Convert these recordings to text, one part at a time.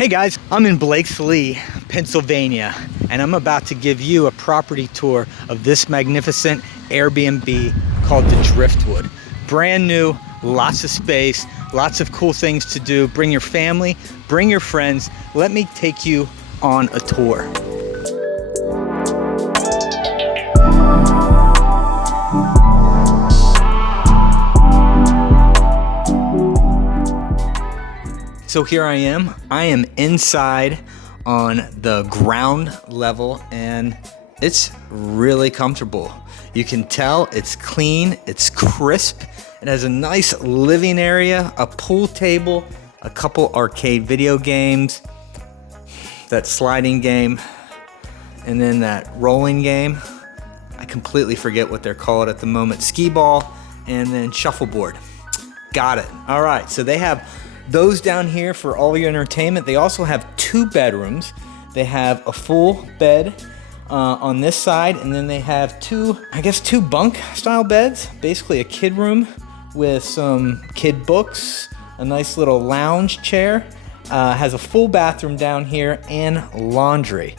Hey guys, I'm in Blakesley, Pennsylvania, and I'm about to give you a property tour of this magnificent Airbnb called the Driftwood. Brand new, lots of space, lots of cool things to do. Bring your family, bring your friends. Let me take you on a tour. So here I am inside on the ground level and it's really comfortable. You can tell it's clean, it's crisp. It has a nice living area, a pool table, a couple arcade video games, that sliding game, and then that rolling game. I completely forget what they're called at the moment. Skee ball, and then shuffleboard. Got it. All right, so they have those down here for all your entertainment. They also have 2 bedrooms. They have a full bed on this side, and then they have two bunk style beds, basically a kid room with some kid books, a nice little lounge chair, has a full bathroom down here and laundry.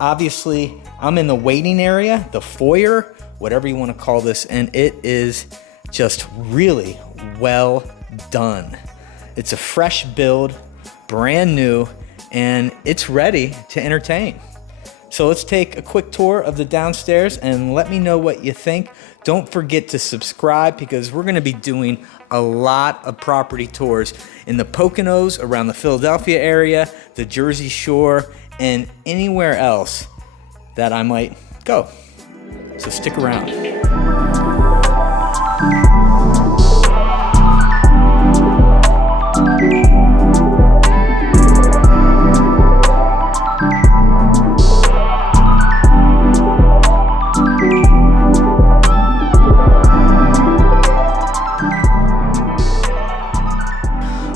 Obviously, I'm in the waiting area, the foyer, whatever you want to call this, and it is just really well done. It's a fresh build, brand new, and it's ready to entertain. So let's take a quick tour of the downstairs and let me know what you think. Don't forget to subscribe because we're gonna be doing a lot of property tours in the Poconos, around the Philadelphia area, the Jersey Shore, and anywhere else that I might go. So stick around.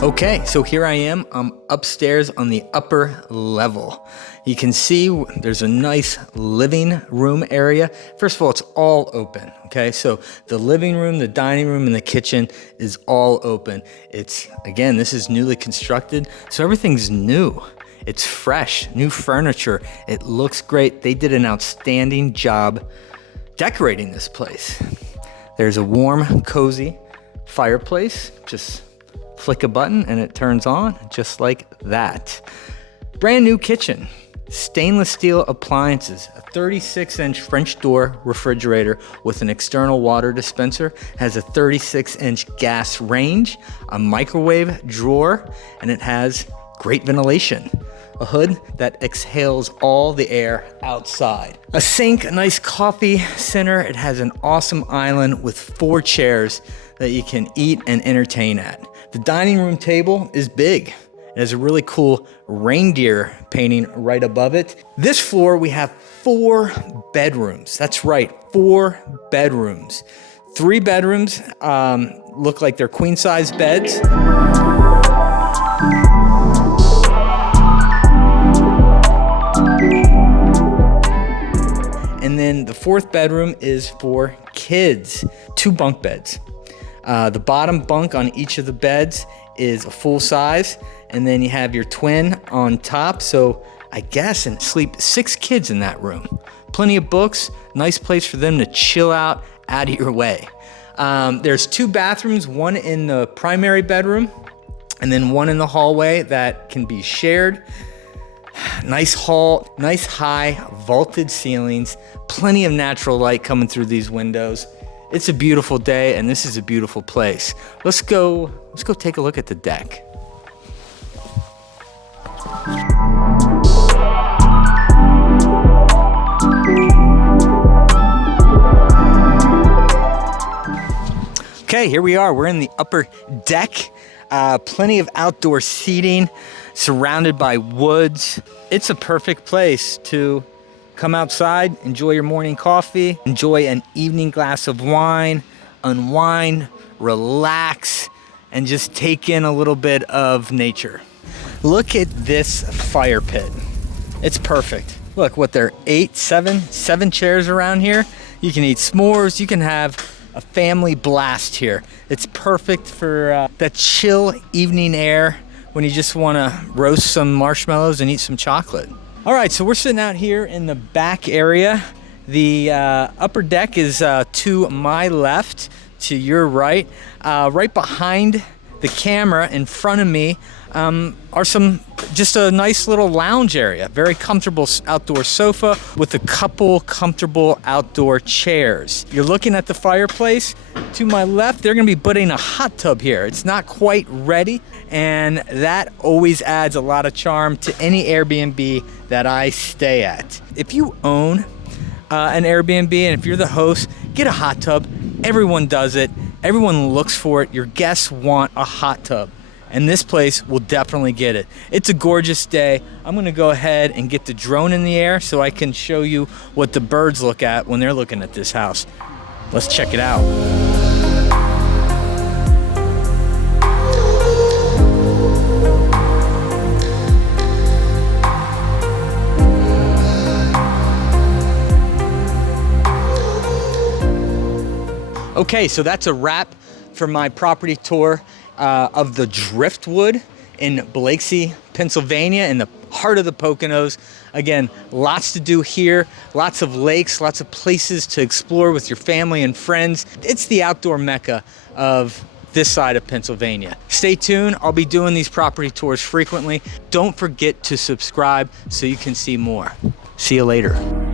Okay, so here I am. I'm upstairs on the upper level. You can see there's a nice living room area. First of all, it's all open, okay? So the living room, the dining room, and the kitchen is all open. Again, this is newly constructed, so everything's new. It's fresh, new furniture. It looks great. They did an outstanding job decorating this place. There's a warm, cozy fireplace. Just flick a button and it turns on just like that. Brand new kitchen, stainless steel appliances, a 36-inch French door refrigerator with an external water dispenser, has a 36-inch gas range, a microwave drawer, and it has great ventilation. A hood that exhales all the air outside. A sink, a nice coffee center. It has an awesome island with 4 chairs that you can eat and entertain at. The dining room table is big. It has a really cool reindeer painting right above it. This floor, we have 4 bedrooms. That's right, 4 bedrooms. 3 bedrooms look like they're queen-size beds. And then the 4th bedroom is for kids, 2 bunk beds. The bottom bunk on each of the beds is a full size, and then you have your twin on top. So I guess and sleep 6 kids in that room. Plenty of books, nice place for them to chill out of your way. There's 2 bathrooms, one in the primary bedroom, and then one in the hallway that can be shared. Nice hall, nice high vaulted ceilings, plenty of natural light coming through these windows. It's a beautiful day and this is a beautiful place. Let's go take a look at the deck. Okay, here we are. We're in the upper deck. Plenty of outdoor seating, surrounded by woods. It's a perfect place to come outside, enjoy your morning coffee, enjoy an evening glass of wine, unwind, relax, and just take in a little bit of nature. Look at this fire pit. It's perfect. Look, what there are 7 chairs around here. You can eat s'mores, you can have a family blast here. It's perfect for that chill evening air when you just want to roast some marshmallows and eat some chocolate. All right, so we're sitting out here in the back area. The upper deck is to my left, to your right. Right behind the camera in front of me are just a nice little lounge area. Very comfortable outdoor sofa with a couple comfortable outdoor chairs. You're looking at the fireplace. To my left, they're gonna be putting a hot tub here. It's not quite ready, and that always adds a lot of charm to any Airbnb that I stay at. If you own an Airbnb and if you're the host, get a hot tub. Everyone does it. Everyone looks for it. Your guests want a hot tub, and this place will definitely get it. It's a gorgeous day. I'm gonna go ahead and get the drone in the air so I can show you what the birds look at when they're looking at this house. Let's check it out. Okay, so that's a wrap for my property tour of the Driftwood in Biloxi, Pennsylvania, in the heart of the Poconos. Again, lots to do here, lots of lakes, lots of places to explore with your family and friends. It's the outdoor mecca of this side of Pennsylvania. Stay tuned, I'll be doing these property tours frequently. Don't forget to subscribe so you can see more. See you later.